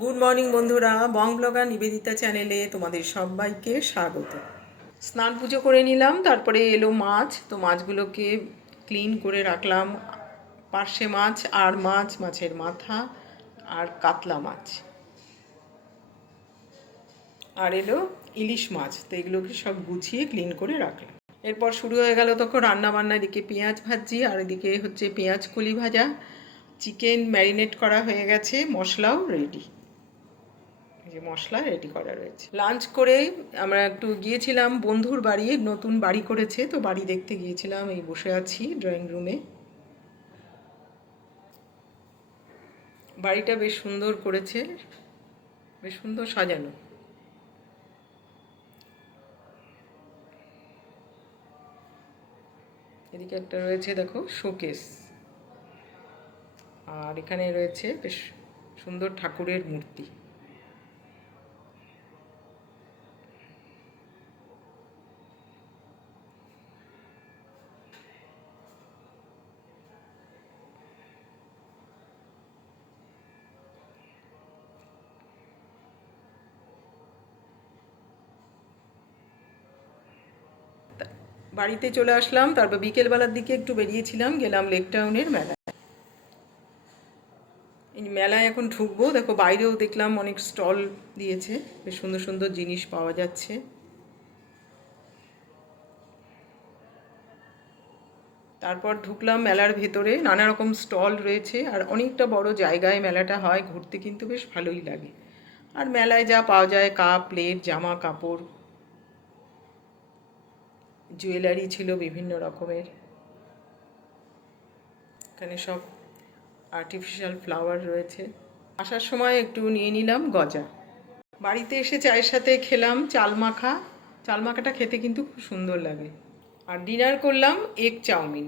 Good morning বন্ধুরা, বং blogger Nivedita চ্যানেলে তোমাদের সবাইকে স্বাগত। স্নান পুজো করে নিলাম, তারপরে এলো মাছ। তো মাছগুলোকে ক্লিন করে রাখলাম। পার্শে মাছ, আর মাছ, মাছের মাথা আর কাতলা মাছ, আর এলো ইলিশ মাছ। তো এগুলোকে সব গুছিয়ে ক্লিন করে রাখলাম। এরপর শুরু হয়ে গেল তখন রান্না বান্না। এদিকে পেঁয়াজ ভাজি, আর এদিকে হচ্ছে পেঁয়াজ কলি ভাজা। চিকেন ম্যারিনেট করা হয়ে গেছে, মশলাও রেডি। যে মশলা রেডি করা রয়েছে। লাঞ্চ করে আমরা একটু গিয়েছিলাম বন্ধুর বাড়ি, নতুন বাড়ি করেছে, তো বাড়ি দেখতে গিয়েছিলাম। এই বসে আছি ড্রয়িং রুমে। বাড়িটা বেশ সুন্দর করেছে, বেশ সুন্দর সাজানো। এদিকে একটা রয়েছে দেখো শোকেস, আর এখানে রয়েছে বেশ সুন্দর ঠাকুরের মূর্তি। বাড়িতে চলে আসলাম, তারপর বিকেলবেলার দিকে একটু বেরিয়েছিলাম, গেলাম লেক টাউনের মেলায়। এই মেলায় এখন ঢুকবো। দেখো বাইরেও দেখলাম অনেক স্টল দিয়েছে, বেশ সুন্দর সুন্দর জিনিস পাওয়া যাচ্ছে। তারপর ঢুকলাম মেলার ভেতরে। নানা রকম স্টল রয়েছে, আর অনেকটা বড় জায়গায় মেলাটা হয়, ঘুরতে কিন্তু বেশ ভালোই লাগে। আর মেলায় যা পাওয়া যায়, কাপ প্লেট, জামা কাপড়, জুয়েলারি ছিল বিভিন্ন রকমের। এখানে সব আর্টিফিশিয়াল ফ্লাওয়ার রয়েছে। আসার সময় একটু নিয়ে নিলাম গজা। বাড়িতে এসে চায়ের সাথে খেলাম চাল মাখা। চাল মাখাটা খেতে কিন্তু খুব সুন্দর লাগে। আর ডিনার করলাম এগ চাউমিন।